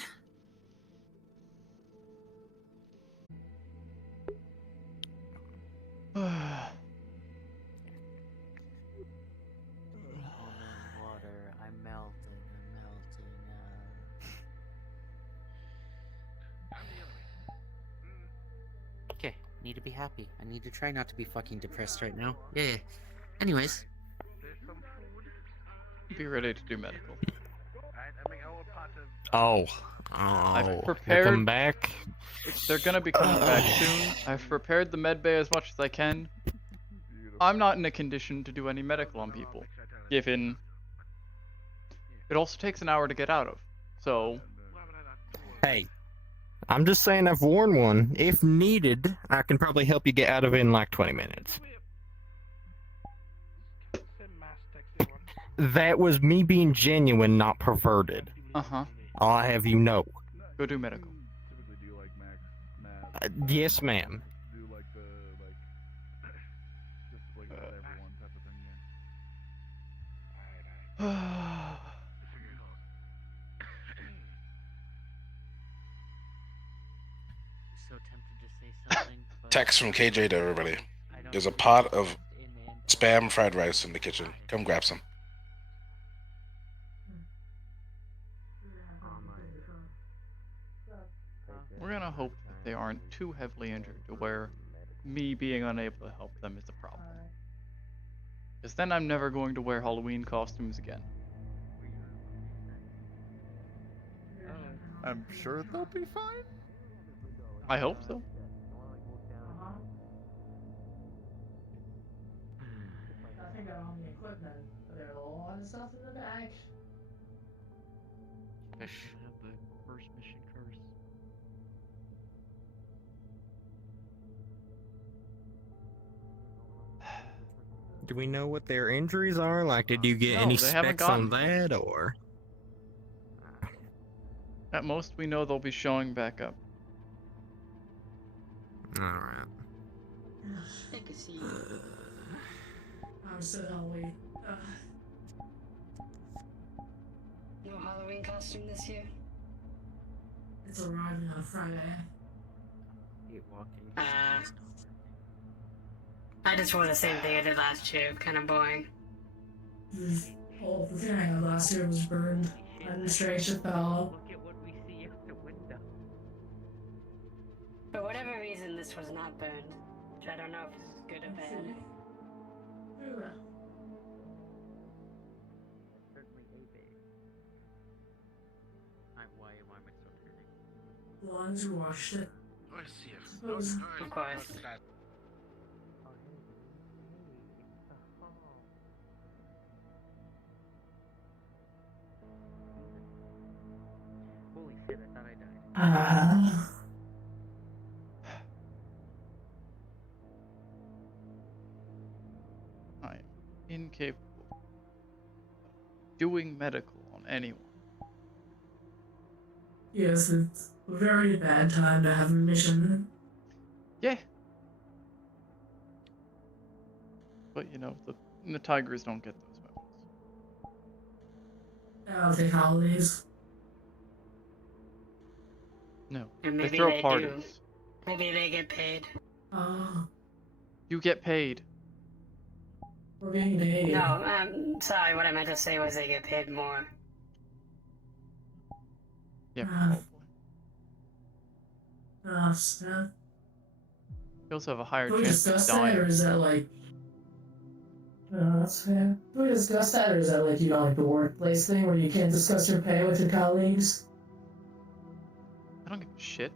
Water, I'm melting. need to be happy. I need to try not to be fucking depressed right now. Yeah. Anyways. Be ready to do medical. Oh. I've Oh. prepared. They'll come back. They're gonna be coming back soon. I've prepared the med bay as much as I can. I'm not in a condition to do any medical on people, given it also takes an hour to get out of. So. Hey. I'm just saying I've worn one. If needed, I can probably help you get out of it in like 20 minutes. That was me being genuine, not perverted. Uh-huh. I'll have you know. Go do medical. Yes, ma'am. So tempted to say something. Text from KJ to everybody. There's a pot of spam fried rice in the kitchen. Come grab some. We're gonna hope that they aren't too heavily injured to where me being unable to help them is a problem. Because then I'm never going to wear Halloween costumes again. I'm sure they'll be fine. I hope so. I think I own the equipment, but there's a lot of stuff in the back. Have the first mission curse. Do we know what their injuries are? Like, did you get No, any they haven't specs on gotten. that, or? At most, we know they'll be showing back up. Alright. I can see. I'm still Halloween. No Halloween costume this year? It's arriving on Friday. I just wore the same thing I did last year. Kind of boring. Oh, the thing I had last year was burned. I'm a straight Chappelle. Look at what we see out the window. For whatever reason, this was not burned. Which I don't know if it's good or bad. Certainly a big. Why am I so kidding? As long as you washed it. Of course. Holy shit, I thought I died. I'm incapable of doing medical on anyone. Yes, it's a very bad time to have a mission. Yeah. But you know, the Tigers don't get those memos. I'll take holidays. No. And They maybe throw they parties. do. Maybe they get paid. You get paid. We're getting paid. No, sorry, what I meant to say was they get paid more. Yeah, Yeah. You also have a higher Do we chance of discuss that, or dying. is that like... that's fair. Do we discuss that, or is that like, you know, like the workplace thing where you can't discuss your pay with your colleagues? I don't give a shit.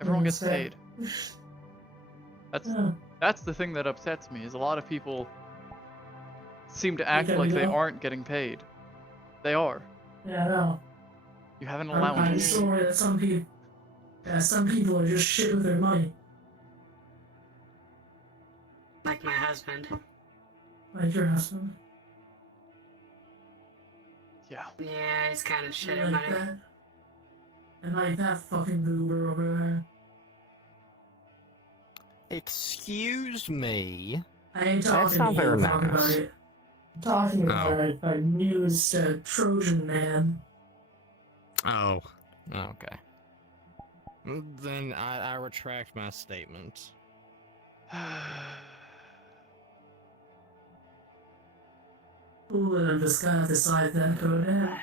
Everyone gets fair. paid. That's the thing that upsets me, is a lot of people seem to act like they aren't getting paid. They are. Yeah, I know. You have an I'm allowance. just worried that some people are just shit with their money. Like my husband. Like your husband. Yeah. Yeah, he's kind of shit And at like money. that. And like that fucking goober over there. Excuse me? I ain't That's talking not to you, very I'm talking about nice. it. I'm talking about a news Trojan man. Oh, okay. Then I retract my statement. Who would have just gotta decide that go down?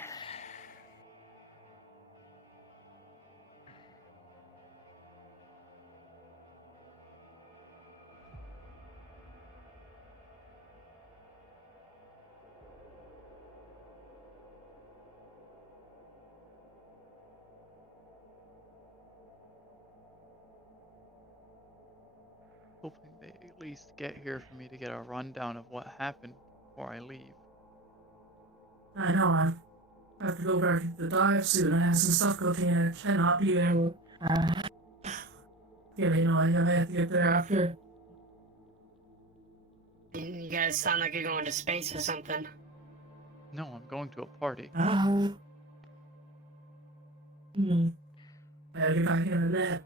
least get here for me to get a rundown of what happened before I leave. I know, I have to go back to the dive soon. I have some stuff cooking and I cannot be there. Getting annoying. I have to get there after. You guys sound like you're going to space or something. No, I'm going to a party. Oh. Better get back into that.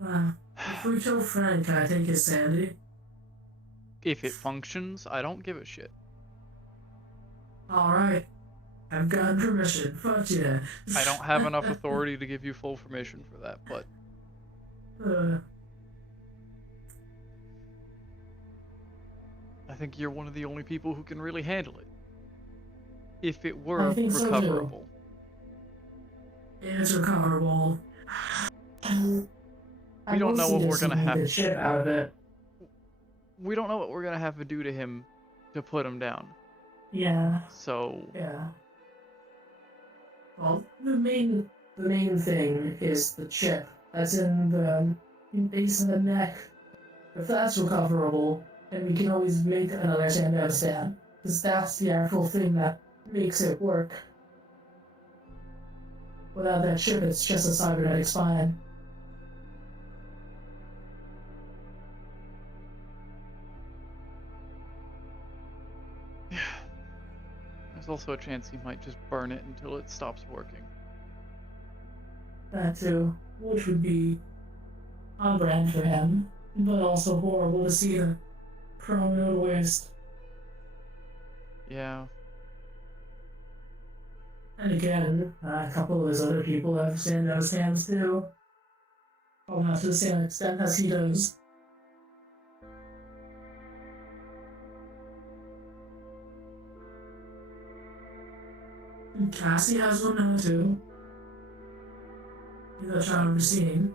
If we kill Frank, can I take his sanity? If it functions, I don't give a shit. Alright. I've gotten permission. Fuck yeah. I don't have enough authority to give you full permission for that, but... I think you're one of the only people who can really handle it. If it were recoverable. It's recoverable. We don't know what we're gonna have. The shit out of it. We don't know what we're gonna have to do to him to put him down. Yeah. So. Yeah. Well, the main thing is the chip that's in the base of the neck. If that's recoverable, then we can always make another Sandow stand, because that's the actual thing that makes it work. Without that chip, it's just a cybernetic spine. There's also a chance he might just burn it until it stops working. That too, which would be on brand for him, but also horrible to see the prominent waste. Yeah. And again, a couple of his other people have Sandow's hands too. Well, not to the same extent as he does. And Cassie has one now too. That I remember seeing.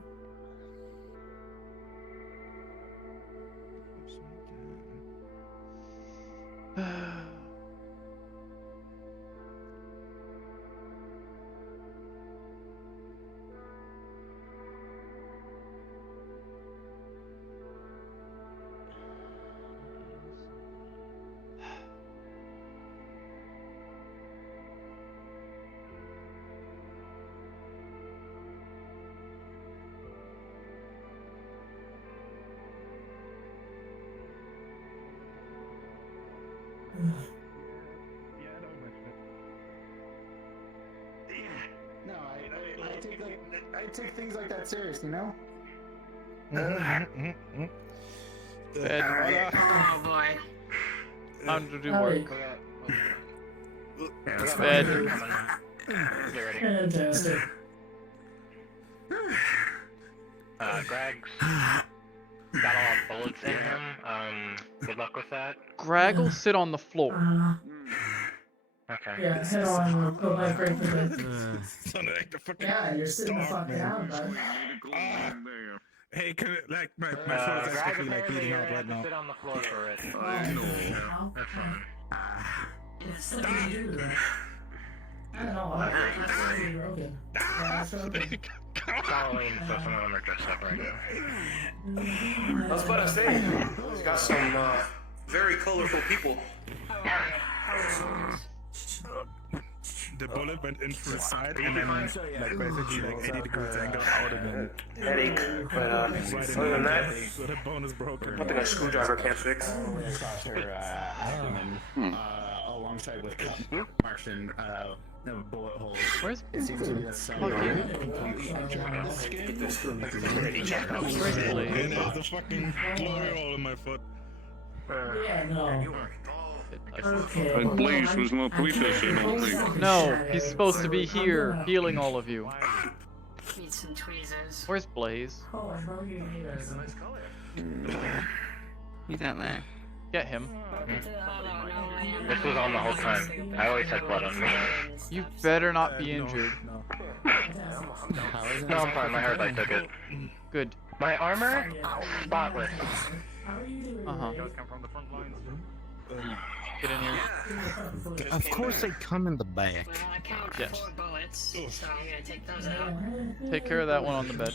No, I take things like that serious, you know? Oh boy. Time to do work. Bed. Fantastic. Greg's got all bullets in him. Good luck with that. Greg will sit on the floor. Okay. Yeah, head on, go back right for this. Sounded like the fucking Yeah, you're sitting the fuck down, bud. Hey, can it, like my foot is actually like beating up right now. Sit on the floor for it. That's fine. What do you do? I don't know. It's really broken. Yeah, it's broken. Halloween, so some of them are dressed up right now. I was about to say, he's got some very colorful people. The bullet went in through the side and then like basically like 80 degrees angle out and then Headache, but other than that, so the bone is broken. nothing a screwdriver can't fix. Across her abdomen, alongside with marks and bullet holes. Where's it seems to be a cell completely internal skin. Where's Blade? And there's a fucking glory hole in my foot. Yeah, no. And Blaze was not with us, I don't think. No, he's supposed to be here, healing all of you. Need some tweezers. Where's Blaze? He's out there. Get him. This was on the whole time. I always had blood on me. You better not be injured. No, I'm fine. My heart, I took it. Good. My armor, spotless. Uh-huh. You guys come from the front lines. Get in here. Of course they come in the back. I count Yes. 4 bullets, so I'm gonna take those out. Take care of that one on the bed.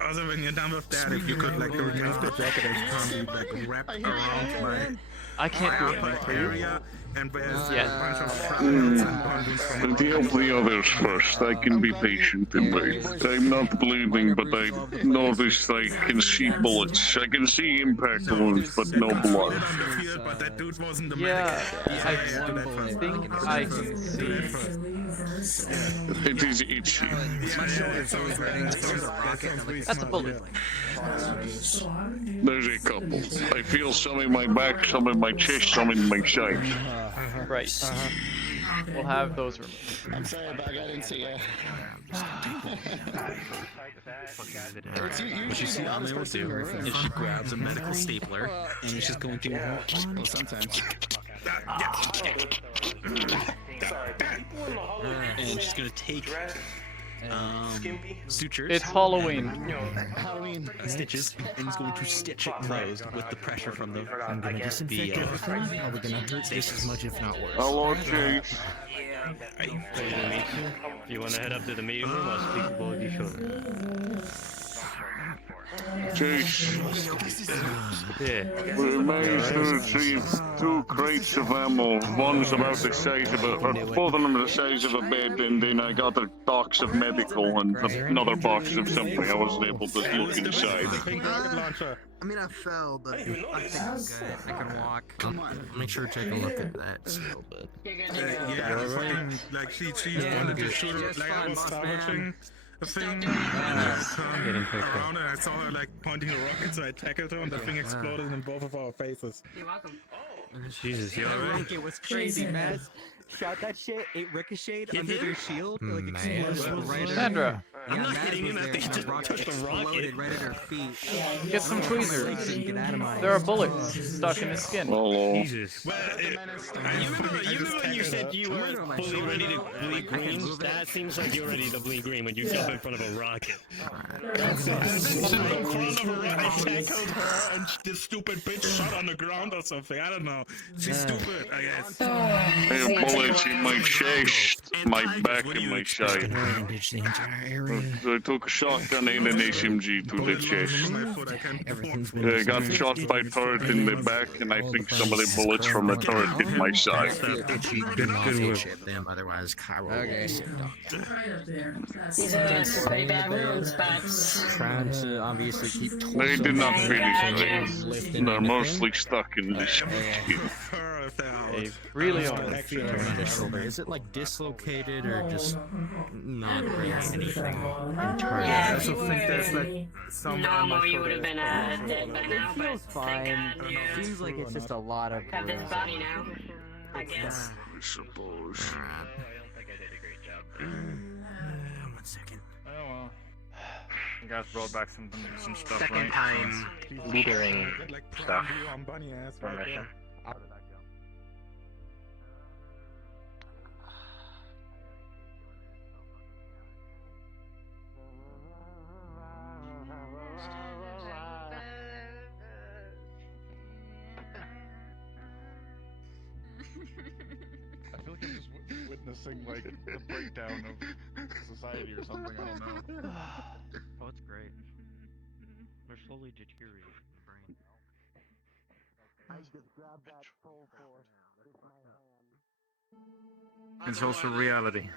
Also, when you're done with that, if you could like remove the jacket and probably like wrap around my I can't do upper anything for you. area, and there's Yes. a bunch of fragments and bundles from Deal with the others first. I can be patient and wait. I'm not bleeding, but I noticed I can see bullets. I can see impact wounds, but no blood. on the field, but that dude wasn't the Yeah, medic. I do that first. think I can see. It is itchy. That's a bullet. There's a couple. I feel some in my back, some in my chest, some in my side. Right. We'll have those removed. I'm sorry, Bug, I didn't see you. What you see Amel will do is she grabs a medical stapler and she's just going through. Well, sometimes. And she's gonna take sutures. It's Halloween. Halloween stitches, and he's going to stitch it closed with the pressure from the. I'm gonna disinfect everything. Probably gonna hurt just as much, if not worse. Hello, Chase. If you want to head up to the meeting room, I'll speak to both of you shortly. Chase. Yeah. We managed to retrieve 2 crates of ammo. One's about the size of or both of them are the size of a bed, and then I got a box of medical and another box of something. I wasn't able to look inside. I mean, I fell, but I think I'm good. I can walk. Come on. Make sure to take a look at that still, but. Like she wanted to shoot her, like I was salvaging the thing, and I turned around and I saw her like pointing a rocket, so I tackled her and the thing exploded in both of our faces. You're welcome. Jesus, you That alright? rocket was crazy, man. Shot that shit, it ricocheted under their shield, like exploded right at her. Sandra. I'm not hitting him. That thing just touched the rocket. Exploded right at her feet. Get some tweezers. Get out of my There are bullets stuck in his skin. Hello. Jesus. You remember when you said you were fully ready to bleed green? That seems like you're ready to bleed green when you jump in front of a rocket. I tackled her and this stupid bitch shot on the ground or something. I don't know. She's stupid, I guess. I have bullets in my chest, my back, and my side. Bandage the entire area. I took a shotgun and an SMG to the chest. I got shot by a turret in the back, and I think some of the bullets from the turret hit my side. Them, otherwise Cairo will be sick doctor. These are pretty bad wounds, but... Trying to obviously keep They did not finish Lifting they're anything. mostly stuck in this. They really are. Is it like dislocated or just not really anything internal? Yeah, I also think there's like somewhere on my normal, you shoulder. would have been dead by now, but thank God you Seems like it's just a lot of. have this body now, I guess. I suppose. One second. Oh well. You guys brought back some stuff, Second right? time Lootering stuff. On bunny ass For right mission. there. How did that go? I feel like I'm just witnessing like the breakdown of society or something. I don't know. Oh, it's great. They're slowly deteriorating the brain. It's also reality.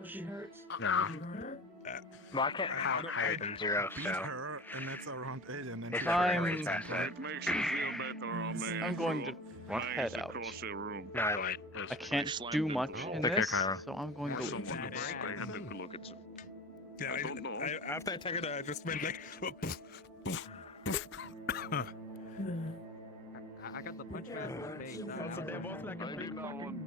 Was she hurt? No. Did you hurt her? Well, I can't count higher than 0, Beat so. her, and that's around 8, and then It's she not really that bad. It makes you feel better, oh man. I'm going to What? head out. Across the room. No, I went. I can't do much in Take care, this, Cairo. so I'm going to leave. I had to look at some. Yeah, I don't know. after I tackled her, I just went like. I got the punch mask in the face. Also, they're both like a big fucking